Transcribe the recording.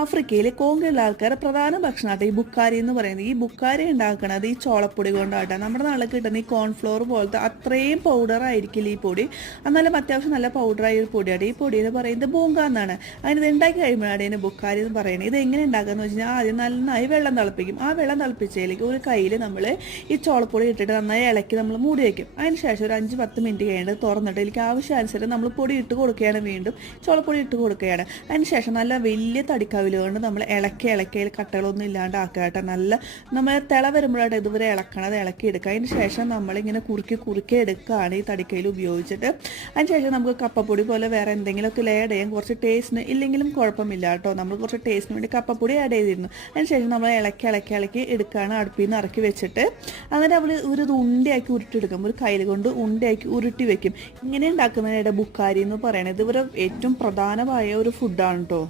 ആഫ്രിക്കയിലെ കോങ്കോയിലെ ആൾക്കാരുടെ പ്രധാന ഭക്ഷണമായിട്ട് ഈ ബുക്കാരി എന്ന് പറയുന്നത്. ഈ ബുക്കാരി ഉണ്ടാക്കുന്നത് ഈ ചോളപ്പൊടി കൊണ്ടാട്ടെ. നമ്മുടെ നാട്ടിൽ കിട്ടുന്ന ഈ കോൺഫ്ലോർ പോലത്തെ അത്രയും പൗഡർ ആയിരിക്കില്ല ഈ പൊടി, എന്നാലും അത്യാവശ്യം നല്ല പൗഡറായ ഒരു പൊടിയാണ്. ഈ പൊടി എന്ന് പറയുന്നത് ബോങ്ക എന്നാണ്. അതിന് ഉണ്ടാക്കി കഴിയുമ്പോഴാണ് ഇതിന് ബുക്കാരി എന്ന് പറയുന്നത്. ഇത് എങ്ങനെ ഉണ്ടാക്കാന്ന് വെച്ച് കഴിഞ്ഞാൽ ആദ്യം നന്നായി വെള്ളം തിളപ്പിക്കും. ആ വെള്ളം തിളപ്പിച്ചതിലേക്ക് ഒരു കയ്യിൽ നമ്മൾ ഈ ചോളപ്പൊടി ഇട്ടിട്ട് നന്നായി ഇളക്കി നമ്മൾ മൂടി വയ്ക്കും. അതിന് ശേഷം ഒരു 5-10 മിനിറ്റ് കഴിഞ്ഞിട്ട് തുറന്നിട്ട് ഇതിലേക്ക് ആവശ്യാനുസരണം നമ്മൾ പൊടി ഇട്ട് കൊടുക്കുകയാണ്. വീണ്ടും ചോളപ്പൊടി ഇട്ട് കൊടുക്കുകയാണ്. അതിന് ശേഷം നല്ല വലിയ തടിക്കവില് കൊണ്ട് നമ്മൾ ഇളക്കി കട്ടകളൊന്നും ഇല്ലാണ്ട് ആക്കുക കേട്ടോ. നല്ല നമ്മൾ തിള വരുമ്പോഴായിട്ട് ഇതുവരെ ഇളക്കണത് ഇളക്കി എടുക്കുക. അതിന് ശേഷം നമ്മളിങ്ങനെ കുറുക്കി എടുക്കുകയാണ് ഈ തടിക്കയിൽ ഉപയോഗിച്ചിട്ട്. അതിന് ശേഷം നമുക്ക് കപ്പപ്പൊടി പോലെ വേറെ എന്തെങ്കിലുമൊക്കെ ആഡ് ചെയ്യാം. കുറച്ച് ടേസ്റ്റിന് ഇല്ലെങ്കിലും കുഴപ്പമില്ല കേട്ടോ. നമ്മൾ കുറച്ച് ടേസ്റ്റിന് വേണ്ടി കപ്പപ്പൊടി ആഡ് ചെയ്തിരുന്നു. അതിന് ശേഷം നമ്മൾ ഇളക്കി എടുക്കുകയാണ് അടുപ്പിൽ നിന്ന് ഇറക്കി വെച്ചിട്ട്. അങ്ങനെ അവർ ഒരു ഉണ്ടയാക്കി ഉരുട്ടിയെടുക്കും. ഒരു കയ്യിൽ കൊണ്ട് ഉണ്ടയാക്കി ഉരുട്ടി വെക്കും. ഇങ്ങനെ ഉണ്ടാക്കുന്നതിനിടെ ബുക്കാരി എന്ന് പറയുന്നത് ഇവരെ ഏറ്റവും പ്രധാനമായ ഒരു ഫുഡാണ് കേട്ടോ.